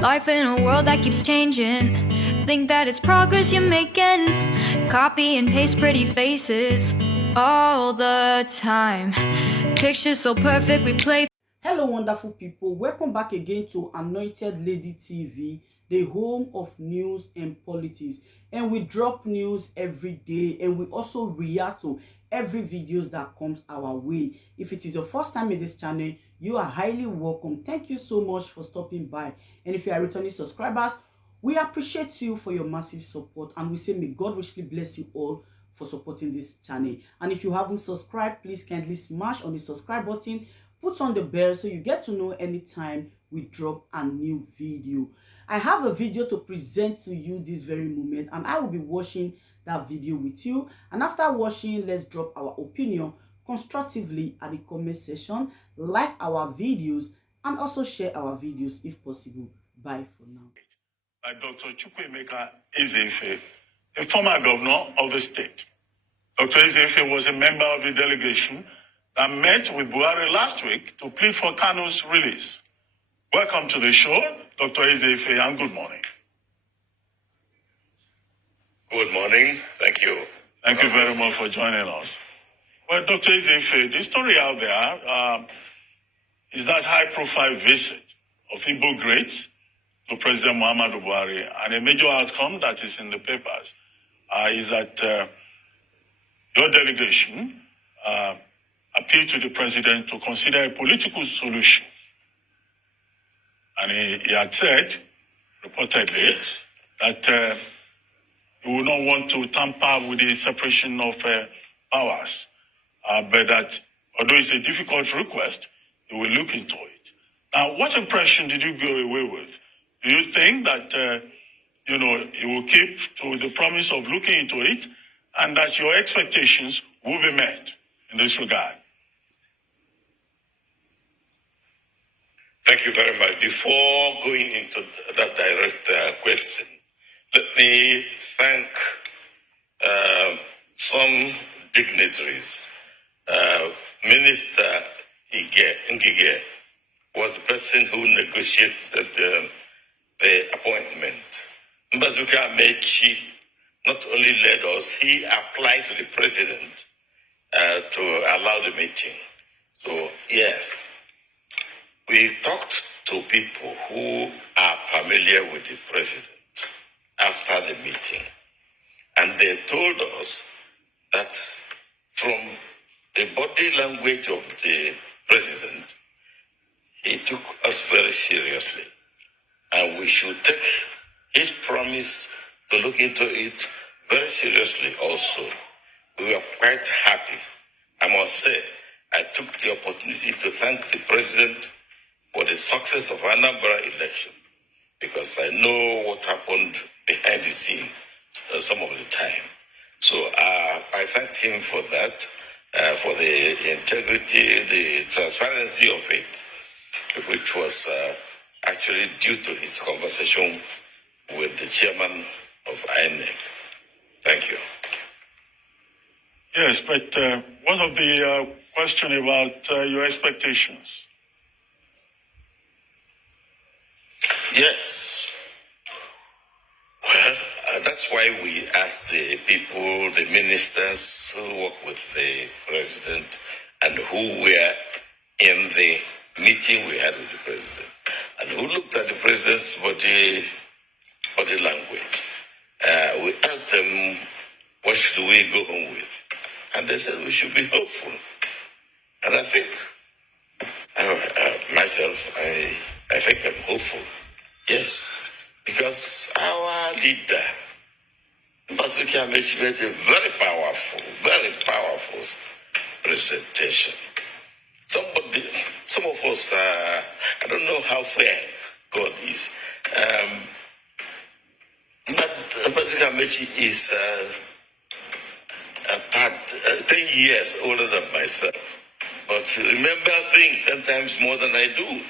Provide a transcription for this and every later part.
Life in a world that keeps changing. Think that it's progress you're making. Copy and paste pretty faces all the time. Pictures so perfect we play. Hello wonderful people, welcome back again to Anointed Lady TV, the home of news and politics. And we drop news every day, and we also react to every videos that comes our way. If it is your first time in this channel, you are highly welcome. Thank you so much for stopping by. And if you are returning subscribers, we appreciate you for your massive support, and we say may God richly bless you all for supporting this channel. And if you haven't subscribed, please kindly smash on the subscribe button, put on the bell so you get to know anytime we drop a new video. I have a video to present to you this very moment, and I will be watching that video with you. And after watching, let's drop our opinion constructively at the comment section, like our videos, and also share our videos if possible. Bye for now. Dr. Chukwuemeka Ezefe, a former governor of the state. Dr. Ezefe was a member of the delegation that met with Buhari last week to plead for Kanu's release. Welcome to the show, Dr. Ezefe, and good morning. Good morning. Thank you. Thank you very much for joining us. Well, Dr. Ezefe, the story out there is that high-profile visit of Igbo greats to President Muhammadu Buhari, and a major outcome that is in the papers is that your delegation appealed to the president to consider a political solution. And he had said, reportedly, that he would not want to tamper with the separation of powers, but that although it's a difficult request, he will look into it. Now, what impression did you go away with? Do you think that, he will keep to the promise of looking into it, and that your expectations will be met in this regard? Thank you very much. Before going into that direct question, let me thank some dignitaries. Minister Ngige was the person who negotiated the appointment. Mbazuka Mechi not only led us, he applied to the president to allow the meeting. So, yes, we talked to people who are familiar with the president after the meeting, and they told us that from the body language of the president, he took us very seriously, and we should take his promise to look into it very seriously also. We were quite happy. I must say, I took the opportunity to thank the president for the success of Anambra election, because I know what happened behind the scene some of the time. So I thanked him for that, for the integrity, the transparency of it, which was actually due to his conversation with the chairman of INEC. Thank you. Yes, but one of the question about your expectations. Yes. Well, that's why we asked the people, the ministers who work with the president and who were in the meeting we had with the president and who looked at the president's body language. We asked them, what should we go home with? And they said we should be hopeful. And I think, myself, I think I'm hopeful. Yes, because our leader, Bazuki Amechi, made a very powerful presentation. Some of us, I don't know how fair God is, but Bazuki Amechi is about 10 years older than myself, but remember things sometimes more than I do.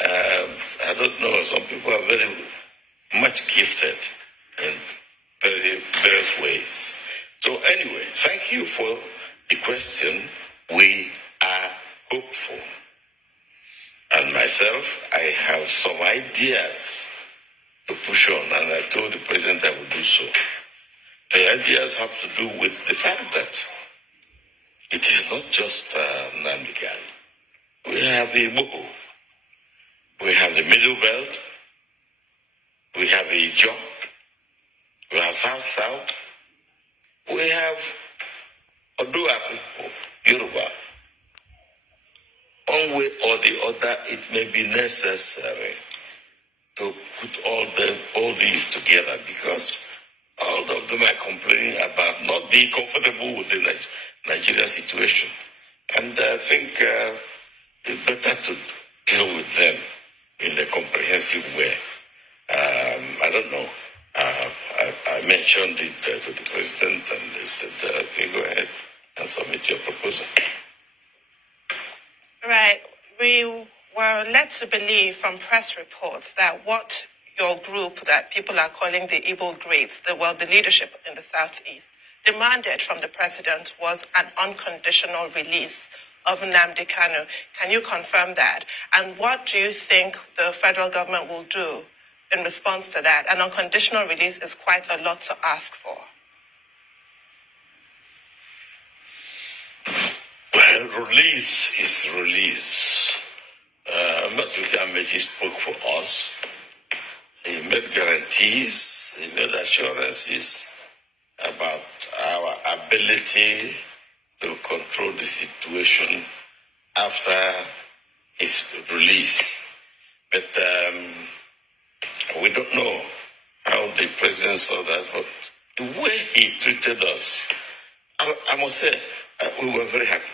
I don't know, some people are very much gifted in various ways. So anyway, thank you for the question. We are hopeful. And myself, I have some ideas to push on, and I told the president I would do so. The ideas have to do with the fact that it is not just Nnamdi. We have Igbo, we have the Middle Belt, we have Ijaw, we have South, we have Odua people, Yoruba. One way or the other, it may be necessary to put all these together, because all of them are complaining about not being comfortable with the Nigeria situation. And I think it's better to deal with them in a comprehensive way. I don't know. I mentioned it to the president, and they said, okay, go ahead and submit your proposal. Right. We were led to believe from press reports that what your group, that people are calling the Igbo Greats, the leadership in the Southeast, demanded from the president was an unconditional release of Nnamdi Kanu. Can you confirm that? And what do you think the federal government will do in response to that? An unconditional release is quite a lot to ask for. Well, release is release. Masuka Meji spoke for us. He made guarantees, he made assurances about our ability to control the situation after his release. But we don't know how the president saw that, but the way he treated us, I must say, we were very happy.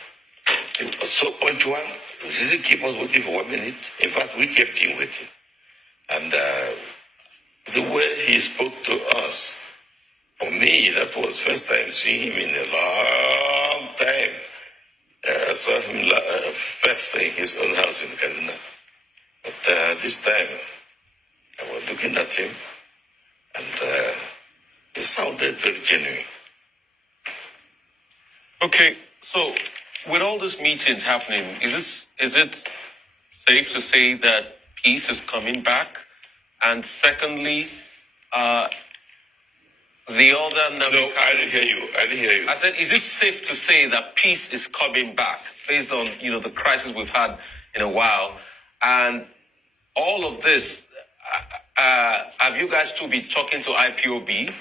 It was so punctual. He didn't keep us waiting for 1 minute. In fact, we kept him waiting. And the way he spoke to us, for me, that was the first time seeing him in a long time. I saw him first in his own house in Kaduna. But this time, I was looking at him, and he sounded very genuine. Okay, so with all these meetings happening, is it safe to say that peace is coming back? And secondly, the other... No, I didn't hear you. I said, is it safe to say that peace is coming back based on, the crisis we've had in a while? And all of this, have you guys to be talking to IPOB?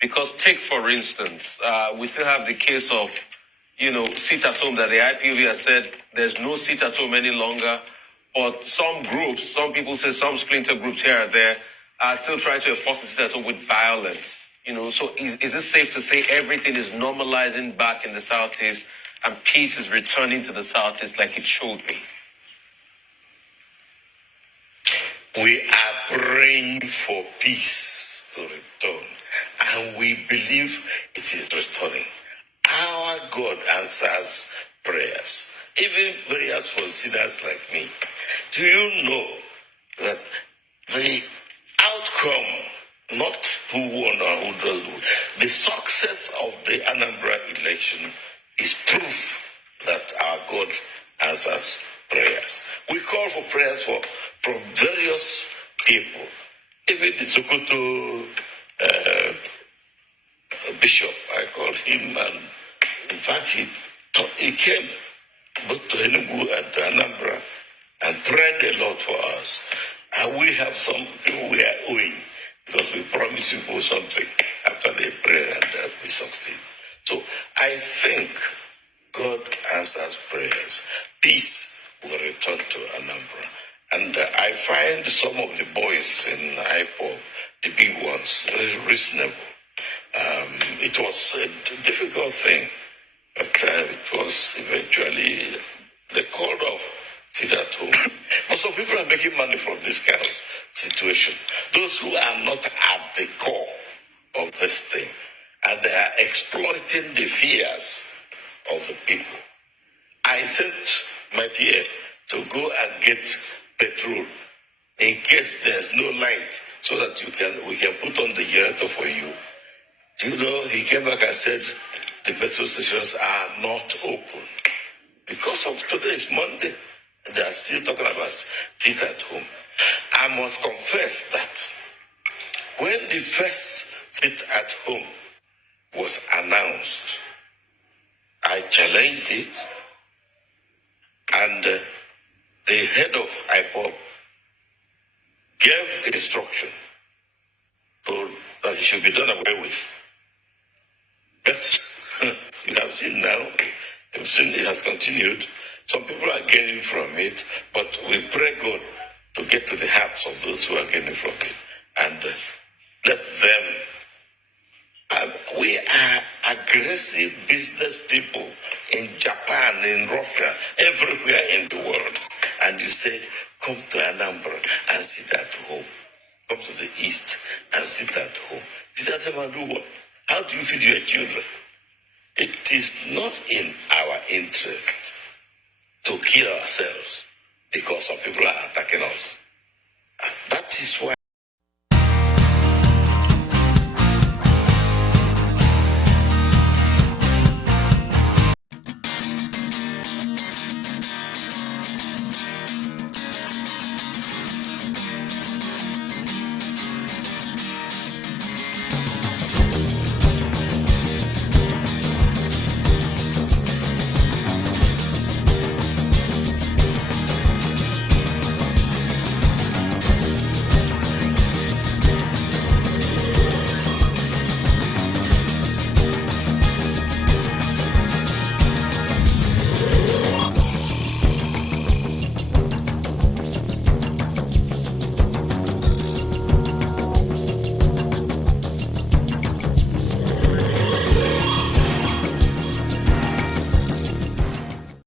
Because take, for instance, we still have the case of, sit at home, that the IPOB has said there's no sit at home any longer. But some groups, some people say some splinter groups here and there are still trying to enforce the sit at home with violence. So is it safe to say everything is normalizing back in the Southeast and peace is returning to the Southeast like it should be? We are praying for peace to return, and we believe it is returning. Our God answers prayers, even prayers for sinners like me. Do you know that the outcome, not who won or who doesn't, the success of the Anambra election is proof that our God answers prayers. We call for prayers from various people. Even the Sokoto bishop, I called him, and in fact he came both to Enugu and to Anambra and prayed a lot for us. And we have some people we are owing, because we promise people something after they pray, and we succeed. So I think God answers prayers. Peace will return to Anambra. And I find some of the boys in IPOB, the big ones, very reasonable. It was a difficult thing, but it was eventually the called off sit at home. But some people are making money from this kind of situation. Those who are not at the core of this thing, and they are exploiting the fears of the people. I sent my PA to go and get petrol in case there's no light, so that we can put on the generator for you. Do you know, he came back and said the petrol stations are not open because of today is Monday. they are still talking about sit at home. I must confess that when the first sit at home was announced, I challenged it, and the head of IPOB gave instruction that it should be done away with. But you have seen now, you've seen it has continued. Some people are gaining from it, but we pray God to get to the hearts of those who are gaining from it and let them. We are aggressive business people in Japan, in Russia, everywhere in the world. And you said, come to Anambra and sit at home. Come to the east and sit at home. Sit at home and do what? How do you feed your children? It is not in our interest to kill ourselves because some people are attacking us. And that